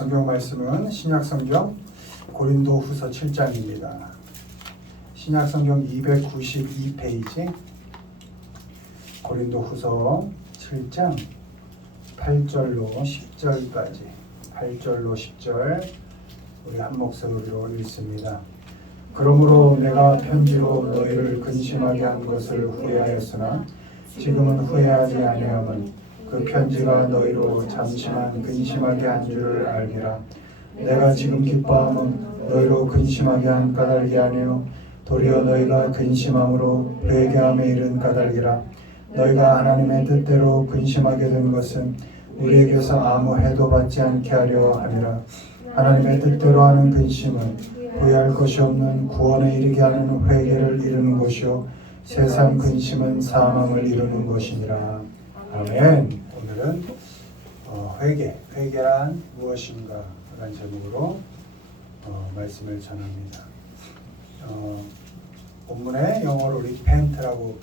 성경 말씀은 신약성경 고린도후서 7장입니다. 신약성경 292페이지 고린도후서 7장 8절로 10절까지 8절로 10절 우리 한 목소리로 읽습니다. 그러므로 내가 편지로 너희를 근심하게 한 것을 후회하였으나 지금은 후회하지 아니함은 그 편지가 너희로 잠시만 근심하게 한 줄을 알기라. 내가 지금 기뻐함은 너희로 근심하게 한 까닭이 아니요 도리어 너희가 근심함으로 회개함에 이른 까닭이라. 너희가 하나님의 뜻대로 근심하게 된 것은 우리에게서 아무 해도 받지 않게 하려 함이라. 하나님의 뜻대로 하는 근심은 후회할 것이 없는 구원에 이르게 하는 회개를 이루는 것이요 세상 근심은 사망을 이루는 것이니라. 아멘. 오늘은 회개란 무엇인가 라는 제목으로 말씀을 전합니다. 본문에 영어로 repent라고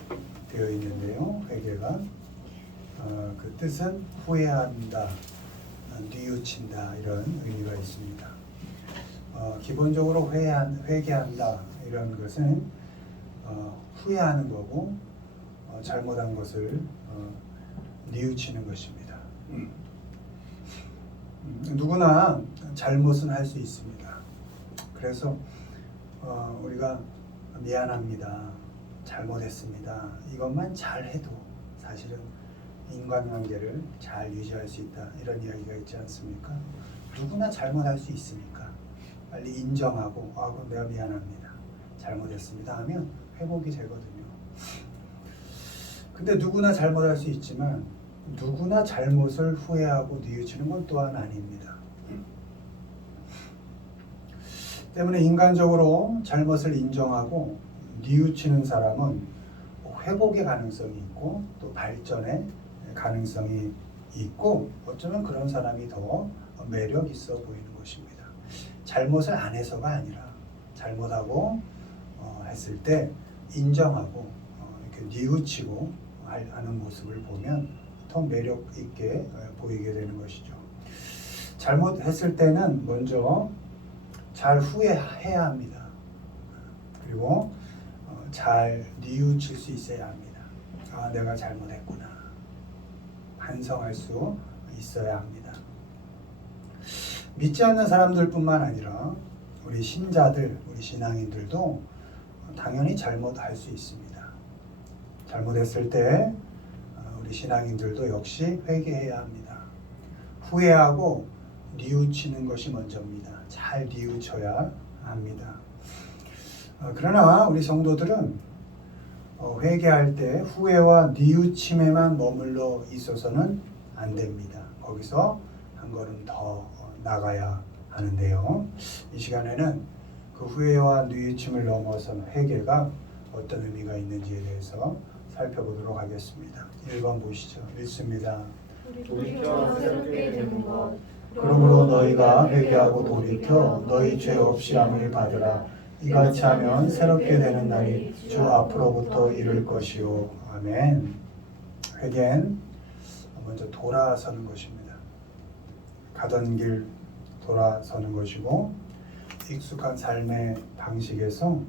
되어 있는데요. 회개가 그 뜻은 후회한다, 뉘우친다 이런 의미가 있습니다. 기본적으로 회개한다 이런 것은 후회하는 거고 잘못한 것을 뉘우치는 것입니다. 누구나 잘못은 할 수 있습니다. 그래서 우리가 미안합니다, 잘못했습니다, 이것만 잘해도 사실은 인간관계를 잘 유지할 수 있다 이런 이야기가 있지 않습니까? 누구나 잘못할 수 있으니까 빨리 인정하고 그럼 내가 미안합니다, 잘못했습니다 하면 회복이 되거든요. 근데 누구나 잘못할 수 있지만 누구나 잘못을 후회하고 뉘우치는 건 또한 아닙니다. 때문에 인간적으로 잘못을 인정하고 뉘우치는 사람은 회복의 가능성이 있고 또 발전의 가능성이 있고 어쩌면 그런 사람이 더 매력 있어 보이는 것입니다. 잘못을 안 해서가 아니라 잘못하고 했을 때 인정하고 이렇게 뉘우치고 하는 모습을 보면 더 매력 있게 보이게 되는 것이죠. 잘못했을 때는 먼저 잘 후회해야 합니다. 그리고 잘 뉘우칠 수 있어야 합니다. 내가 잘못했구나 반성할 수 있어야 합니다. 믿지 않는 사람들뿐만 아니라 우리 신자들, 우리 신앙인들도 당연히 잘못할 수 있습니다. 잘못했을 때 우리 신앙인들도 역시 회개해야 합니다. 후회하고 뉘우치는 것이 먼저입니다. 잘 뉘우쳐야 합니다. 그러나 우리 성도들은 회개할 때 후회와 뉘우침에만 머물러 있어서는 안 됩니다. 거기서 한 걸음 더 나가야 하는데요. 이 시간에는 그 후회와 뉘우침을 넘어선 회개가 어떤 의미가 있는지에 대해서 살펴보도록 하겠습니다. 1번 보시죠. 읽습니다. 돌이켜 새롭게 되는 것. 그러므로 너희가 회개하고 돌이켜 너희 죄 없이 함을 받으라. 이같이 하면 새롭게 되는 날이 주 앞으로부터 이를 것이요. 아멘. 회개는 먼저 돌아서는 것입니다. 가던 길 돌아서는 것이고 익숙한 삶의 방식에서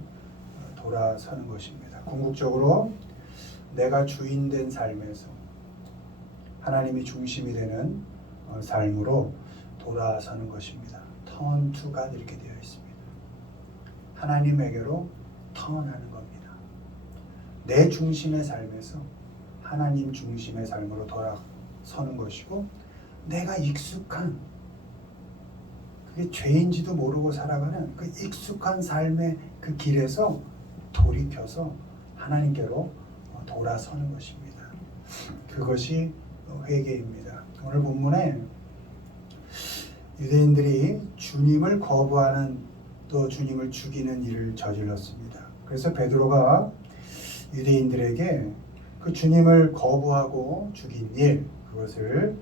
돌아서는 것입니다. 궁극적으로 내가 주인된 삶에서 하나님이 중심이 되는 삶으로 돌아서는 것입니다. Turn to God 이렇게 되어 있습니다. 하나님에게로 턴하는 겁니다. 내 중심의 삶에서 하나님 중심의 삶으로 돌아서는 것이고 내가 익숙한 그게 죄인지도 모르고 살아가는 그 익숙한 삶의 그 길에서 돌이켜서 하나님께로 돌아서는 것입니다. 그것이 회개입니다. 오늘 본문에 유대인들이 주님을 거부하는 또 주님을 죽이는 일을 저질렀습니다. 그래서 베드로가 유대인들에게 그 주님을 거부하고 죽인 일 그것을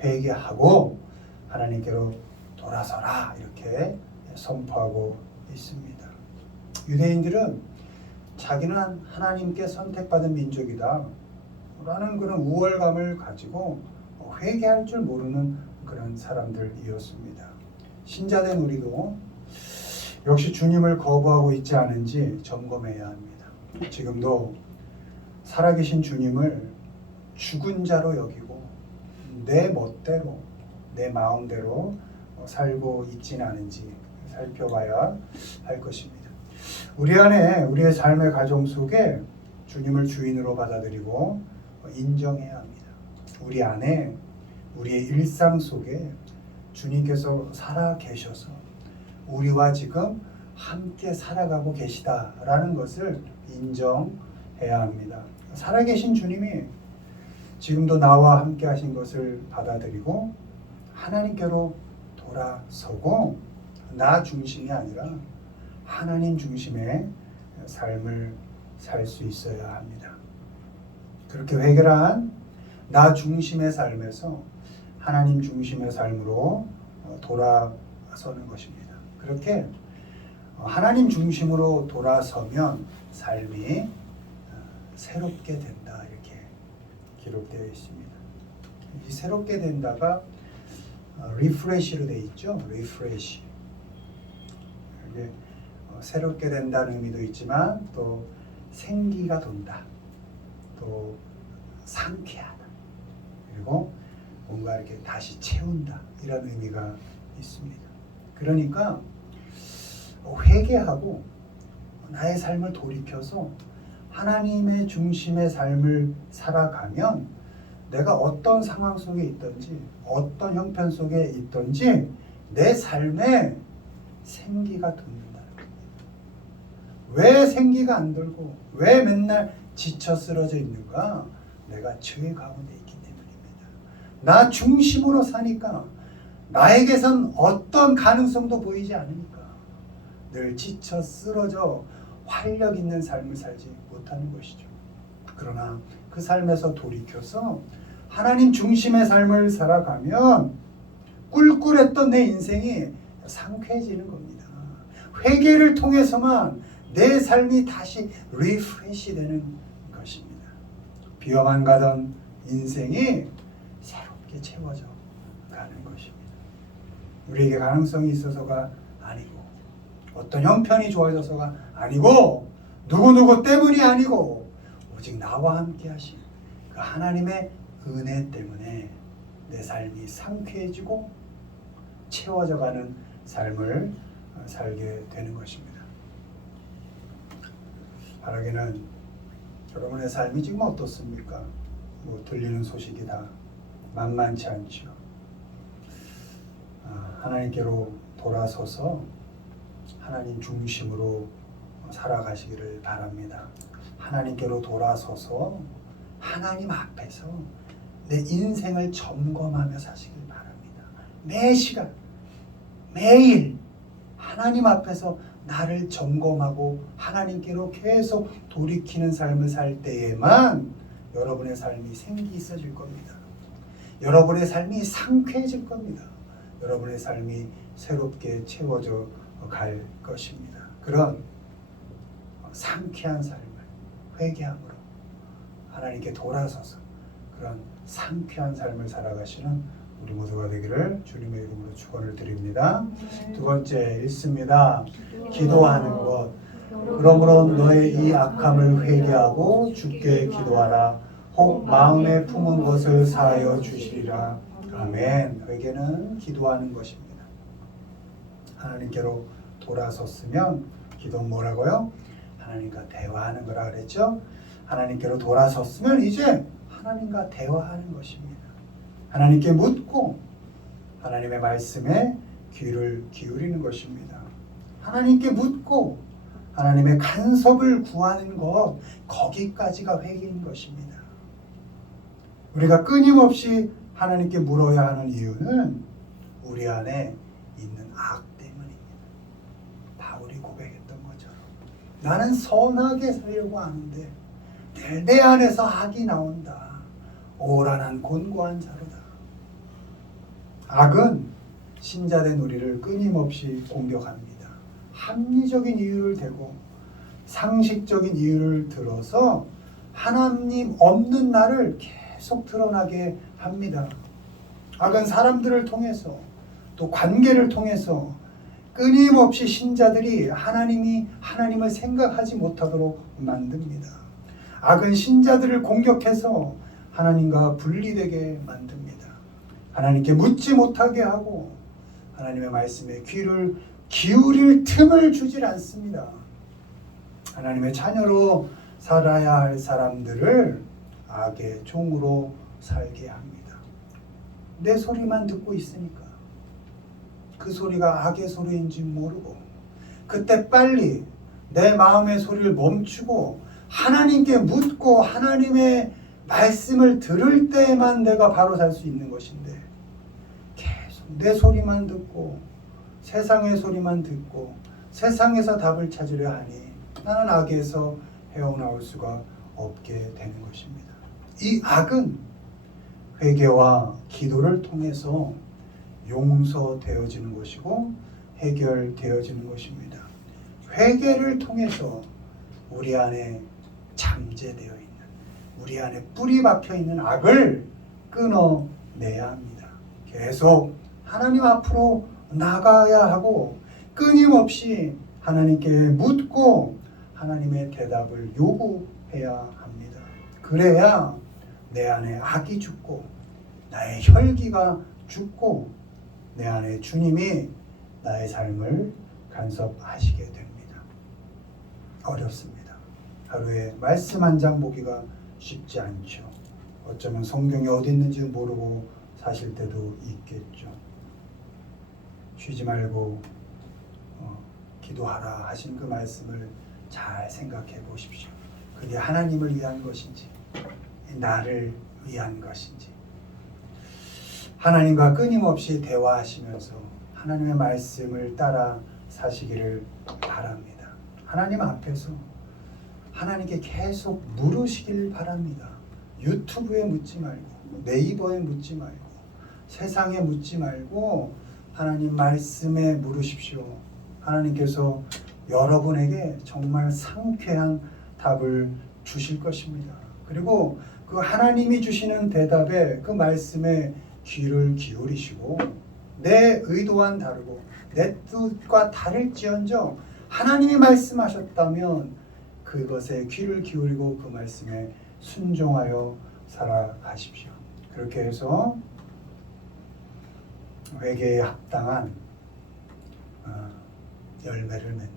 회개하고 하나님께로 돌아서라 이렇게 선포하고 있습니다. 유대인들은 자기는 하나님께 선택받은 민족이다 라는 그런 우월감을 가지고 회개할 줄 모르는 그런 사람들이었습니다. 신자된 우리도 역시 주님을 거부하고 있지 않은지 점검해야 합니다. 지금도 살아계신 주님을 죽은 자로 여기고 내 멋대로 내 마음대로 살고 있지는 않은지 살펴봐야 할 것입니다. 우리 안에 우리의 삶의 가정 속에 주님을 주인으로 받아들이고 인정해야 합니다. 우리 안에 우리의 일상 속에 주님께서 살아 계셔서 우리와 지금 함께 살아가고 계시다라는 것을 인정해야 합니다. 살아계신 주님이 지금도 나와 함께 하신 것을 받아들이고 하나님께로 돌아서고 나 중심이 아니라 하나님 중심의 삶을 살 수 있어야 합니다. 그렇게 회개한 나 중심의 삶에서 하나님 중심의 삶으로 돌아서는 것입니다. 그렇게 하나님 중심으로 돌아서면 삶이 새롭게 된다 이렇게 기록되어 있습니다. 이 새롭게 된다가 리프레시로 되어 있죠. 리프레시. 이게 새롭게 된다는 의미도 있지만 또 생기가 돈다. 또 상쾌하다. 그리고 뭔가 이렇게 다시 채운다. 이런 의미가 있습니다. 그러니까 회개하고 나의 삶을 돌이켜서 하나님의 중심의 삶을 살아가면 내가 어떤 상황 속에 있든지 어떤 형편 속에 있든지 내 삶에 생기가 돋는다. 왜 생기가 안 돌고 왜 맨날 지쳐 쓰러져 있는가? 내가 죄 가운데 있기 때문입니다. 나 중심으로 사니까 나에게선 어떤 가능성도 보이지 않으니까 늘 지쳐 쓰러져 활력 있는 삶을 살지 못하는 것이죠. 그러나 그 삶에서 돌이켜서 하나님 중심의 삶을 살아가면 꿀꿀했던 내 인생이 상쾌해지는 겁니다. 회개를 통해서만 내 삶이 다시 리프레시 되는 것입니다. 비어만 가던 인생이 새롭게 채워져 가는 것입니다. 우리에게 가능성이 있어서가 아니고 어떤 형편이 좋아져서가 아니고 누구누구 때문이 아니고 오직 나와 함께 하신 그 하나님의 은혜 때문에 내 삶이 상쾌해지고 채워져가는 삶을 살게 되는 것입니다. 바라기는 여러분의 삶이 지금 어떻습니까? 들리는 소식이 다 만만치 않죠. 하나님께로 돌아서서 하나님 중심으로 살아가시기를 바랍니다. 하나님께로 돌아서서 하나님 앞에서 내 인생을 점검하며 사시길 바랍니다. 매 시간, 매일 하나님 앞에서 나를 점검하고 하나님께로 계속 돌이키는 삶을 살 때에만 여러분의 삶이 생기 있어질 겁니다. 여러분의 삶이 상쾌해질 겁니다. 여러분의 삶이 새롭게 채워져 갈 것입니다. 그런 상쾌한 삶을 회개함으로 하나님께 돌아서서 그런 상쾌한 삶을 살아가시는 우리 모두가 되기를 주님의 이름으로 축원을 드립니다. 두 번째 읽습니다. 기도하는 것. 그러므로 너의 이 악함을 회개하고 주께 기도하라. 혹 마음에 품은 것을 사하여 주시리라. 아멘. 회개는 기도하는 것입니다. 하나님께로 돌아섰으면 기도는 뭐라고요? 하나님과 대화하는 거라 그랬죠? 하나님께로 돌아섰으면 이제 하나님과 대화하는 것입니다. 하나님께 묻고 하나님의 말씀에 귀를 기울이는 것입니다. 하나님께 묻고 하나님의 간섭을 구하는 것, 거기까지가 회개인 것입니다. 우리가 끊임없이 하나님께 물어야 하는 이유는 우리 안에 있는 악 때문입니다. 바울이 고백했던 것처럼 나는 선하게 살려고 하는데 내 안에서 악이 나온다. 오란한 곤고한 자로다. 악은 신자된 우리를 끊임없이 공격합니다. 합리적인 이유를 대고 상식적인 이유를 들어서 하나님 없는 나를 계속 드러나게 합니다. 악은 사람들을 통해서 또 관계를 통해서 끊임없이 신자들이 하나님을 생각하지 못하도록 만듭니다. 악은 신자들을 공격해서 하나님과 분리되게 만듭니다. 하나님께 묻지 못하게 하고 하나님의 말씀에 귀를 기울일 틈을 주질 않습니다. 하나님의 자녀로 살아야 할 사람들을 악의 종으로 살게 합니다. 내 소리만 듣고 있으니까 그 소리가 악의 소리인지 모르고 그때 빨리 내 마음의 소리를 멈추고 하나님께 묻고 하나님의 말씀을 들을 때만 내가 바로 살 수 있는 것인데 계속 내 소리만 듣고 세상의 소리만 듣고 세상에서 답을 찾으려 하니 나는 악에서 헤어나올 수가 없게 되는 것입니다. 이 악은 회개와 기도를 통해서 용서되어지는 것이고 해결되어지는 것입니다. 회개를 통해서 우리 안에 잠재되어 있는 우리 안에 뿌리 박혀 있는 악을 끊어내야 합니다. 계속 하나님 앞으로 나가야 하고 끊임없이 하나님께 묻고 하나님의 대답을 요구해야 합니다. 그래야 내 안에 악이 죽고 나의 혈기가 죽고 내 안에 주님이 나의 삶을 간섭하시게 됩니다. 어렵습니다. 하루에 말씀 한 장 보기가 쉽지 않죠. 어쩌면 성경이 어디 있는지 모르고 사실 때도 있겠죠. 쉬지 말고 기도하라 하신 그 말씀을 잘 생각해 보십시오. 그게 하나님을 위한 것인지 나를 위한 것인지 하나님과 끊임없이 대화하시면서 하나님의 말씀을 따라 사시기를 바랍니다. 하나님 앞에서 하나님께 계속 물으시길 바랍니다. 유튜브에 묻지 말고 네이버에 묻지 말고 세상에 묻지 말고 하나님 말씀에 물으십시오. 하나님께서 여러분에게 정말 상쾌한 답을 주실 것입니다. 그리고 그 하나님이 주시는 대답에 그 말씀에 귀를 기울이시고 내 의도와는 다르고 내 뜻과 다를지언정 하나님이 말씀하셨다면 그것에 귀를 기울이고 그 말씀에 순종하여 살아가십시오. 그렇게 해서 회개에 합당한 열매를 맺는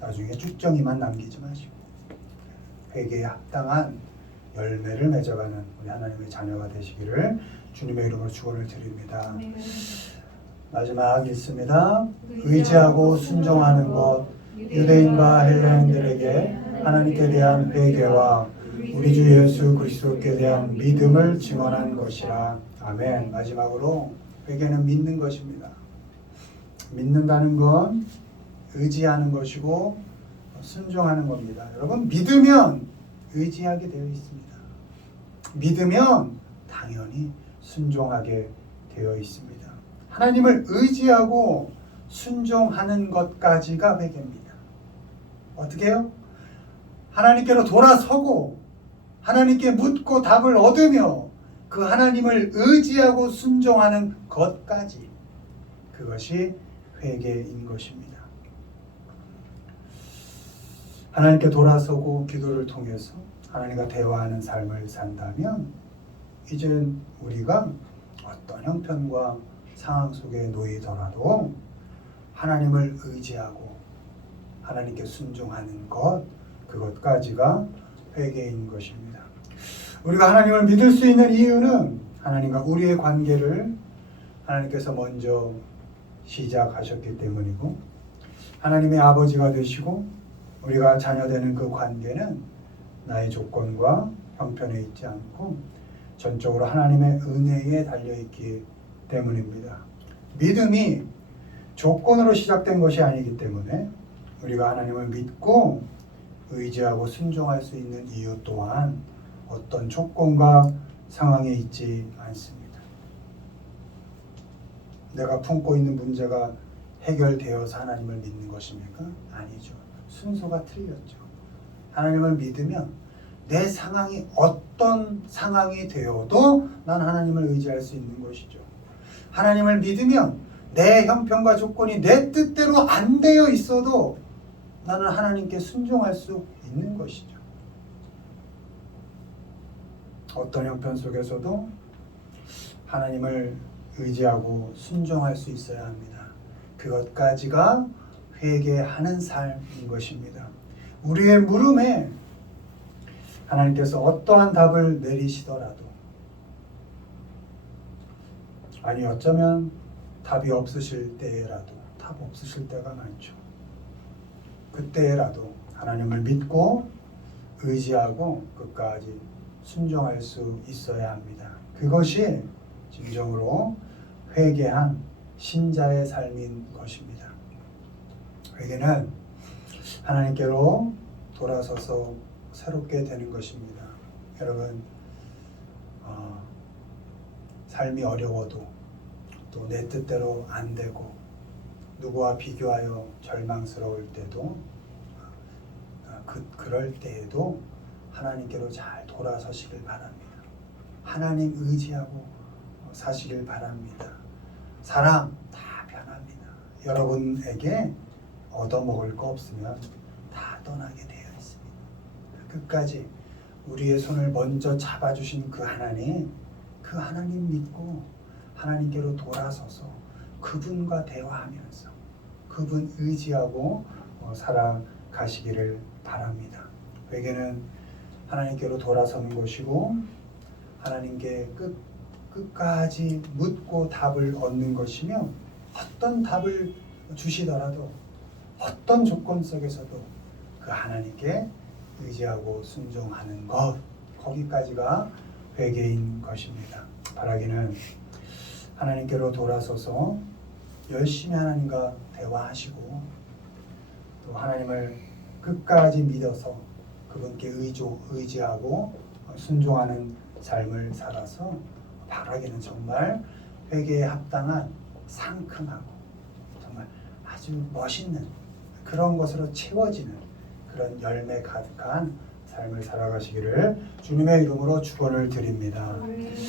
나중에 쭉정이만 남기지 마시고 회개에 합당한 열매를 맺어가는 우리 하나님의 자녀가 되시기를 주님의 이름으로 축원을 드립니다. 마지막 읽습니다. 의지하고 순종하는 것 유대인과 헬라인들에게 하나님께 대한 회개와 우리 주 예수 그리스도께 대한 믿음을 증언한 것이라. 아멘. 마지막으로 회개는 믿는 것입니다. 믿는다는 건 의지하는 것이고 순종하는 겁니다. 여러분 믿으면 의지하게 되어 있습니다. 믿으면 당연히 순종하게 되어 있습니다. 하나님을 의지하고 순종하는 것까지가 회개입니다. 어떻게 해요? 하나님께로 돌아서고 하나님께 묻고 답을 얻으며 그 하나님을 의지하고 순종하는 것까지 그것이 회개인 것입니다. 하나님께 돌아서고 기도를 통해서 하나님과 대화하는 삶을 산다면 이제 우리가 어떤 형편과 상황 속에 놓이더라도 하나님을 의지하고 하나님께 순종하는 것 그것까지가 회개인 것입니다. 우리가 하나님을 믿을 수 있는 이유는 하나님과 우리의 관계를 하나님께서 먼저 시작하셨기 때문이고 하나님의 아버지가 되시고 우리가 자녀되는 그 관계는 나의 조건과 형편에 있지 않고 전적으로 하나님의 은혜에 달려있기 때문입니다. 믿음이 조건으로 시작된 것이 아니기 때문에 우리가 하나님을 믿고 의지하고 순종할 수 있는 이유 또한 어떤 조건과 상황에 있지 않습니다. 내가 품고 있는 문제가 해결되어서 하나님을 믿는 것입니까? 아니죠. 순서가 틀렸죠. 하나님을 믿으면 내 상황이 어떤 상황이 되어도 난 하나님을 의지할 수 있는 것이죠. 하나님을 믿으면 내 형편과 조건이 내 뜻대로 안 되어 있어도 나는 하나님께 순종할 수 있는 것이죠. 어떤 형편 속에서도 하나님을 의지하고 순종할 수 있어야 합니다. 그것까지가 회개하는 삶인 것입니다. 우리의 물음에 하나님께서 어떠한 답을 내리시더라도, 아니 어쩌면 답이 없으실 때라도, 답 없으실 때가 많죠. 그때라도 하나님을 믿고 의지하고 끝까지 순종할 수 있어야 합니다. 그것이 진정으로 회개한 신자의 삶인 것입니다. 회개는 하나님께로 돌아서서 새롭게 되는 것입니다. 여러분, 삶이 어려워도 또 내 뜻대로 안 되고 누구와 비교하여 절망스러울 때도 그럴 때에도 하나님께로 잘 돌아서시길 바랍니다. 하나님 의지하고 사시길 바랍니다. 사람 다 변합니다. 여러분에게 얻어먹을 거 없으면 다 떠나게 되어 있습니다. 끝까지 우리의 손을 먼저 잡아주신 그 하나님 믿고 하나님께로 돌아서서 그분과 대화하면서 그분 의지하고 살아가시기를 바랍니다. 회개는 하나님께로 돌아서는 것이고 하나님께 끝까지 묻고 답을 얻는 것이며, 어떤 답을 주시더라도 어떤 조건 속에서도 그 하나님께 의지하고 순종하는 것, 거기까지가 회개인 것입니다. 바라기는 하나님께로 돌아서서 열심히 하나님과 대화하시고 또 하나님을 끝까지 믿어서 그분께 의지하고 순종하는 삶을 살아서 바라기는 정말 회개에 합당한 상큼하고 정말 아주 멋있는 그런 것으로 채워지는 그런 열매 가득한 삶을 살아가시기를 주님의 이름으로 축원을 드립니다.